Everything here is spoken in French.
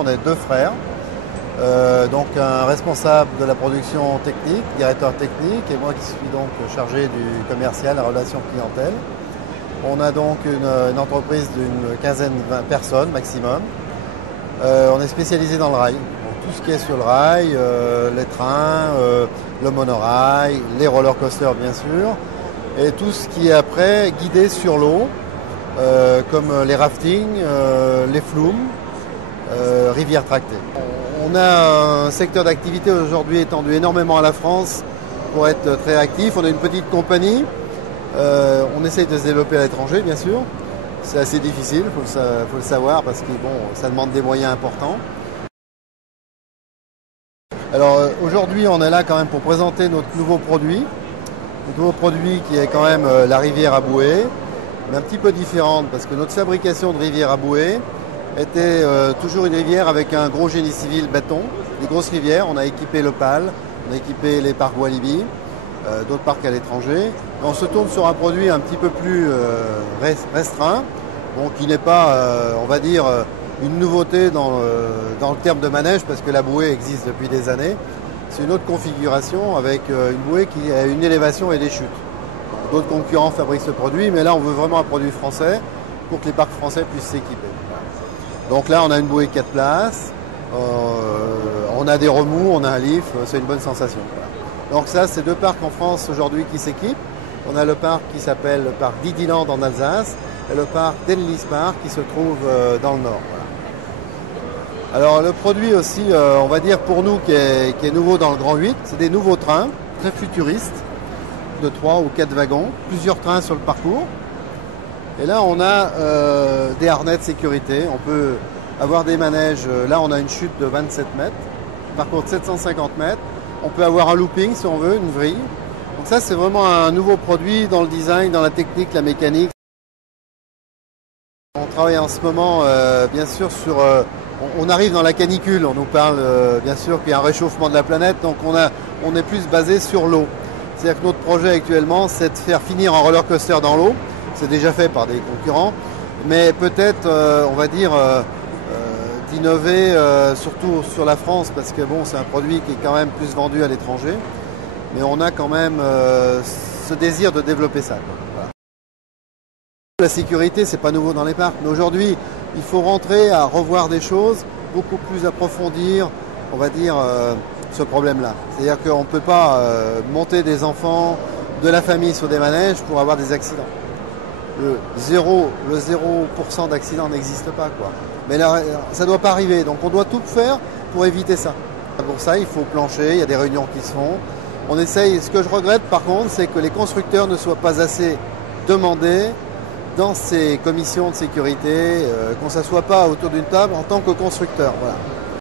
On est deux frères, donc un responsable de la production technique, directeur technique, et moi qui suis donc chargé du commercial, la relation clientèle. On a donc une entreprise d'une quinzaine de personnes maximum. On est spécialisé dans le rail, donc tout ce qui est sur le rail, les trains, le monorail, les roller coasters bien sûr, et tout ce qui est après guidé sur l'eau, comme les raftings, les flumes. Rivière tractée. On a un secteur d'activité aujourd'hui étendu énormément à la France pour être très actif. On a une petite compagnie. On essaye de se développer à l'étranger, bien sûr. C'est assez difficile, faut le savoir, parce que bon, ça demande des moyens importants. Alors aujourd'hui, on est là quand même pour présenter notre nouveau produit. Notre nouveau produit qui est quand même la rivière à bouée, mais un petit peu différente, parce que notre fabrication de rivière à bouée était toujours une rivière avec un gros génie civil béton, des grosses rivières. On a équipé l'Opale, on a équipé les parcs Walibi, d'autres parcs à l'étranger. On se tourne sur un produit un petit peu plus restreint, bon, qui n'est pas, on va dire, une nouveauté dans le terme de manège, parce que la bouée existe depuis des années. C'est une autre configuration avec une bouée qui a une élévation et des chutes. D'autres concurrents fabriquent ce produit, mais là on veut vraiment un produit français pour que les parcs français puissent s'équiper. Donc là, on a une bouée 4 places, on a des remous, on a un lift, c'est une bonne sensation. Donc ça, c'est deux parcs en France aujourd'hui qui s'équipent. On a le parc qui s'appelle le parc Didiland en Alsace et le parc d'Enlis Park qui se trouve dans le nord. Alors le produit aussi, on va dire pour nous qui est nouveau dans le Grand 8, c'est des nouveaux trains très futuristes de 3 ou 4 wagons, plusieurs trains sur le parcours. Et là, on a des harnais de sécurité. On peut avoir des manèges. Là, on a une chute de 27 mètres, parcours de 750 mètres. On peut avoir un looping, si on veut, une vrille. Donc ça, c'est vraiment un nouveau produit dans le design, dans la technique, la mécanique. On travaille en ce moment, bien sûr, sur... on arrive dans la canicule. On nous parle, bien sûr, qu'il y a un réchauffement de la planète. Donc on est plus basé sur l'eau. C'est-à-dire que notre projet actuellement, c'est de faire finir un roller coaster dans l'eau. C'est déjà fait par des concurrents, mais peut-être, on va dire, d'innover surtout sur la France, parce que bon, c'est un produit qui est quand même plus vendu à l'étranger, mais on a quand même ce désir de développer ça. Voilà. La sécurité, c'est pas nouveau dans les parcs, mais aujourd'hui, il faut rentrer à revoir des choses, beaucoup plus approfondir, on va dire, ce problème-là. C'est-à-dire qu'on ne peut pas monter des enfants de la famille sur des manèges pour avoir des accidents. Le 0% d'accident n'existe pas, quoi. Mais là, ça ne doit pas arriver. Donc on doit tout faire pour éviter ça. Pour ça, il faut plancher, il y a des réunions qui se font. On essaye. Ce que je regrette par contre, c'est que les constructeurs ne soient pas assez demandés dans ces commissions de sécurité, qu'on ne s'assoie pas autour d'une table en tant que constructeur. Voilà.